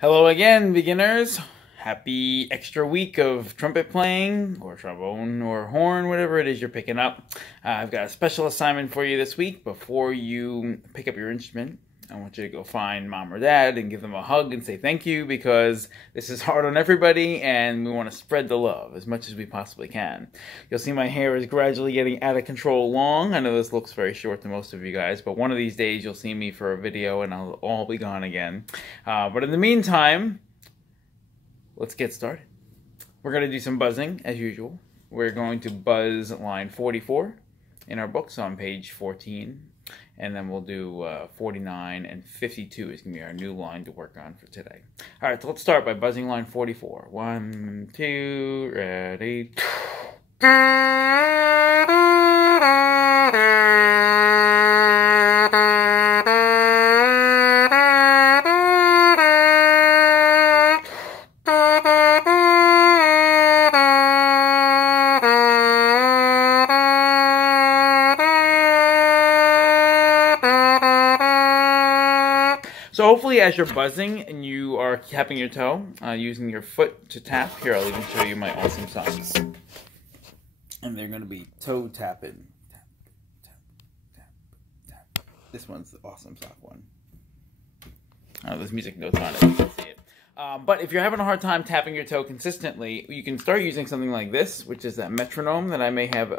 Hello again, beginners. Happy extra week of trumpet playing, or trombone, or horn, whatever it is you're picking up. I've got a special assignment for you this week. Before you pick up your instrument, I want you to go find mom or dad and give them a hug and say thank you, because this is hard on everybody and we want to spread the love as much as we possibly can. You'll see my hair is gradually getting out of control long. I know this looks very short to most of you guys, but one of these days you'll see me for a video and I'll all be gone again. But in the meantime, let's get started. We're going to do some buzzing as usual. We're going to buzz line 44 in our books on page 14. And then we'll do 49 and 52 is going to be our new line to work on for today. All right, so let's start by buzzing line 44. 1, 2, ready. So hopefully as you're buzzing and you are tapping your toe, using your foot to tap, here I'll even show you my awesome socks. And they're going to be toe tapping. Tap, tap, tap, tap. This one's the awesome sock one. Oh, there's music notes on it, you can see it. But if you're having a hard time tapping your toe consistently, you can start using something like this, which is that metronome that I may have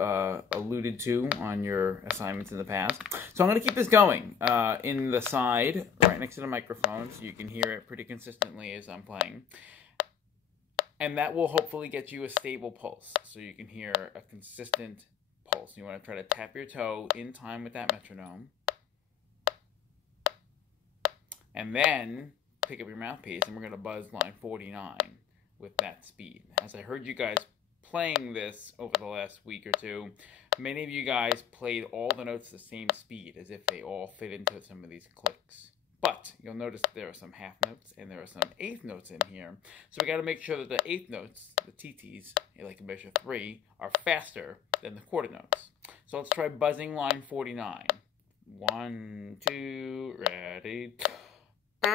alluded to on your assignments in the past. So I'm going to keep this going in the side, right next to the microphone, so you can hear it pretty consistently as I'm playing. And that will hopefully get you a stable pulse, so you can hear a consistent pulse. You want to try to tap your toe in time with that metronome. And then pick up your mouthpiece, and we're going to buzz line 49 with that speed. As I heard you guys playing this over the last week or two, many of you guys played all the notes the same speed, as if they all fit into some of these clicks. But you'll notice there are some half notes and there are some eighth notes in here. So we got to make sure that the eighth notes, the TTs, like a measure 3, are faster than the quarter notes. So let's try buzzing line 49. 1, 2, ready. And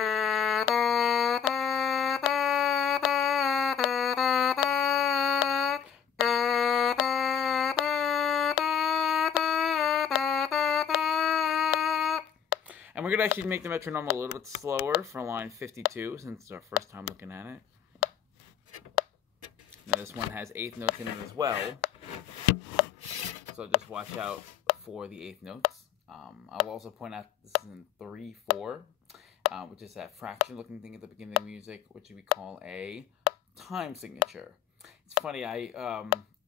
we're going to actually make the metronome a little bit slower for line 52, since it's our first time looking at it. Now this one has eighth notes in it as well, so just watch out for the eighth notes. I'll also point out this is in 3/4, which is that fraction looking thing at the beginning of the music, which we call a time signature. It's funny,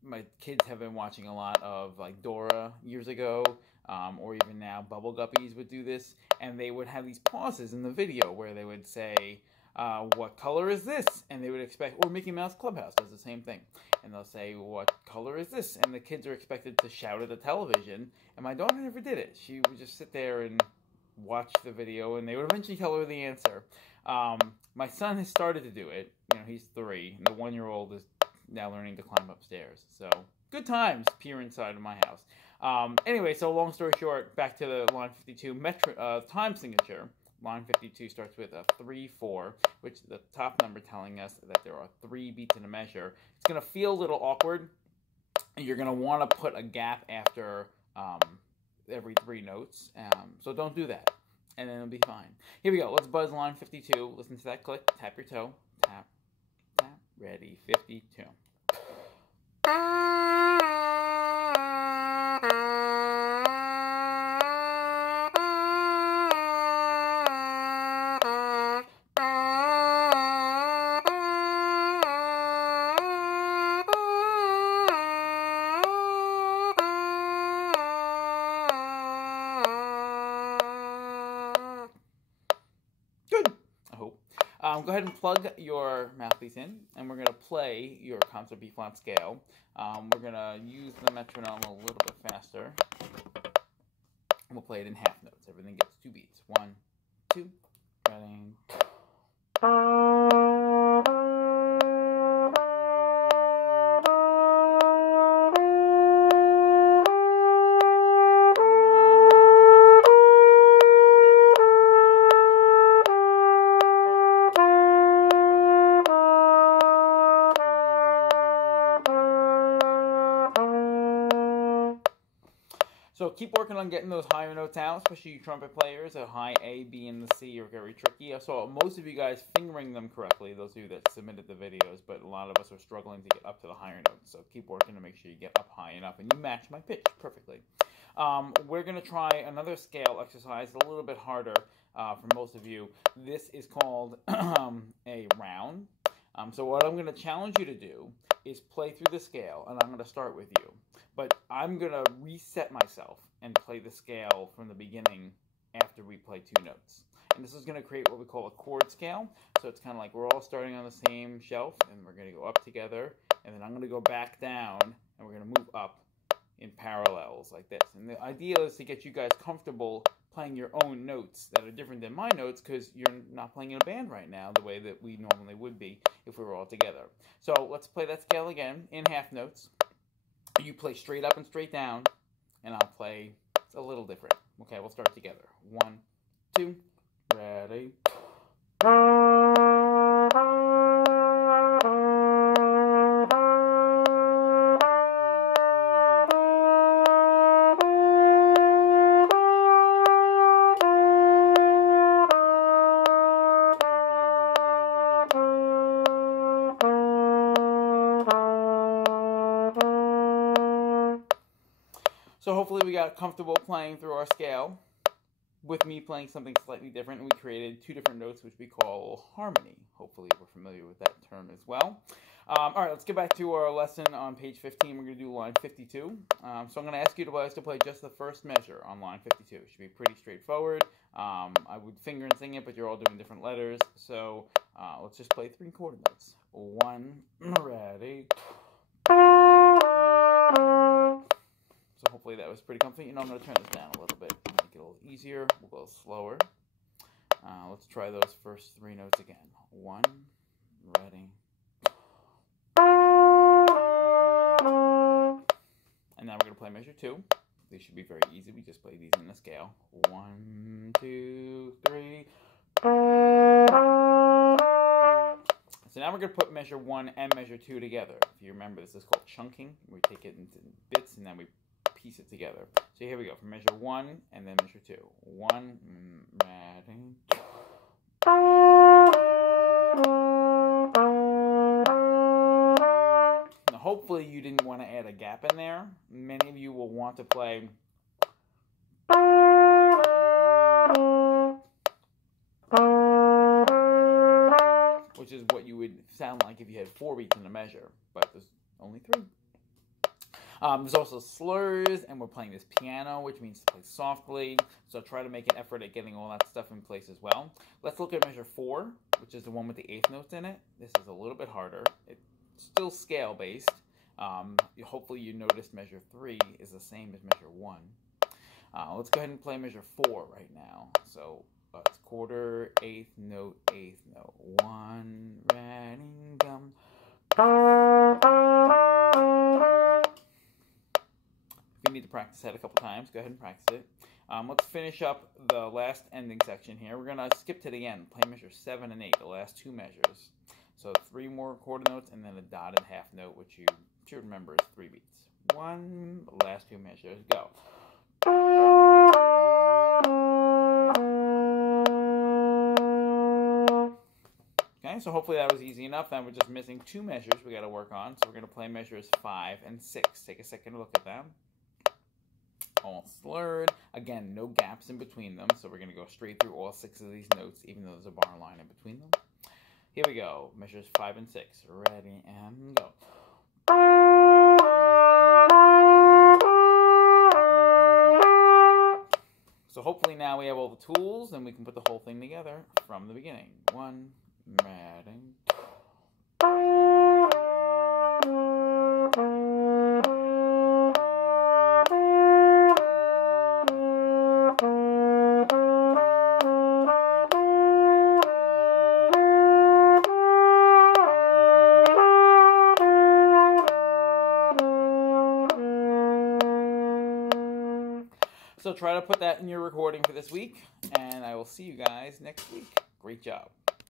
my kids have been watching a lot of like Dora years ago, or even now Bubble Guppies would do this, and they would have these pauses in the video where they would say, what color is this? And they would expect, or Mickey Mouse Clubhouse does the same thing. And they'll say, what color is this? And the kids are expected to shout at the television, and my daughter never did it. She would just sit there and watch the video, and they would eventually tell her the answer. My son has started to do it. You know, he's 3, and the 1-year-old is now learning to climb upstairs. So, good times here inside of my house. Anyway, so long story short, back to the line 52 time signature. Line 52 starts with a 3/4, which is the top number telling us that there are 3 beats in a measure. It's going to feel a little awkward, and you're going to want to put a gap after every 3 notes. So don't do that, and then it'll be fine. Here we go. Let's buzz line 52. Listen to that click. Tap your toe. Tap, tap. Ready. 52. Good, I hope. Go ahead and plug your mouthpiece in, and we're going to play your concert B-flat scale. We're going to use the metronome a little bit faster. We'll play it in half notes. Everything gets 2 beats. 1, 2, ready. So keep working on getting those higher notes out, especially you trumpet players. A high A, B, and the C are very tricky. I saw most of you guys fingering them correctly, those of you that submitted the videos, but a lot of us are struggling to get up to the higher notes. So keep working to make sure you get up high enough and you match my pitch perfectly. We're going to try another scale exercise, a little bit harder for most of you. This is called a round. So what I'm going to challenge you to do is play through the scale, and I'm going to start with you. But I'm going to reset myself and play the scale from the beginning after we play 2 notes. And this is going to create what we call a chord scale. So it's kind of like we're all starting on the same shelf, and we're going to go up together, and then I'm going to go back down, and we're going to move up in parallels like this. And the idea is to get you guys comfortable playing your own notes that are different than my notes, because you're not playing in a band right now the way that we normally would be if we were all together. So let's play that scale again in half notes. You play straight up and straight down, and I'll play a little different. Okay, we'll start together. 1, 2, ready. So hopefully we got comfortable playing through our scale with me playing something slightly different. We created 2 different notes, which we call harmony. Hopefully we're familiar with that term as well. All right, let's get back to our lesson on page 15. We're going to do line 52. So I'm going to ask you guys to play just the first measure on line 52. It should be pretty straightforward. I would finger and sing it, but you're all doing different letters. So let's just play 3 quarter notes. 1, ready. So hopefully that was pretty comfy. You know, I'm going to turn this down a little bit to make it a little easier. We'll go slower. Let's try those first 3 notes again. 1, ready. And now we're going to play measure 2. These should be very easy. We just play these in the scale. 1, 2, 3. So now we're going to put measure 1 and measure 2 together. If you remember, this is called chunking. We take it into bits and then we piece it together. So here we go. From measure 1 and then measure 2. 1, ready. Now hopefully you didn't want to add a gap in there. Many of you will want to play which is what you would sound like if you had 4 beats in a measure, but there's only 3. There's also slurs, and we're playing this piano, which means to play softly. So try to make an effort at getting all that stuff in place as well. Let's look at measure 4, which is the one with the 8th notes in it. This is a little bit harder. It's still scale-based. Hopefully you noticed measure 3 is the same as measure 1. Let's go ahead and play measure 4 right now. So it's quarter, 8th note, 8th note. 1, ready, go. If you need to practice that a couple times, go ahead and practice it. Let's finish up the last ending section here. We're going to skip to the end, play measure 7 and 8, the last 2 measures. So 3 more quarter notes and then a dotted half note, which you should remember is 3 beats. 1, the last 2 measures, go. Okay, so hopefully that was easy enough. Now we're just missing 2 measures we got to work on. So we're going to play measures 5 and 6. Take a second to look at them. All slurred. Again, no gaps in between them. So we're going to go straight through all 6 of these notes, even though there's a bar line in between them. Here we go. Measures 5 and 6. Ready and go. So hopefully now we have all the tools and we can put the whole thing together from the beginning. 1, ready. So try to put that in your recording for this week, and I will see you guys next week. Great job.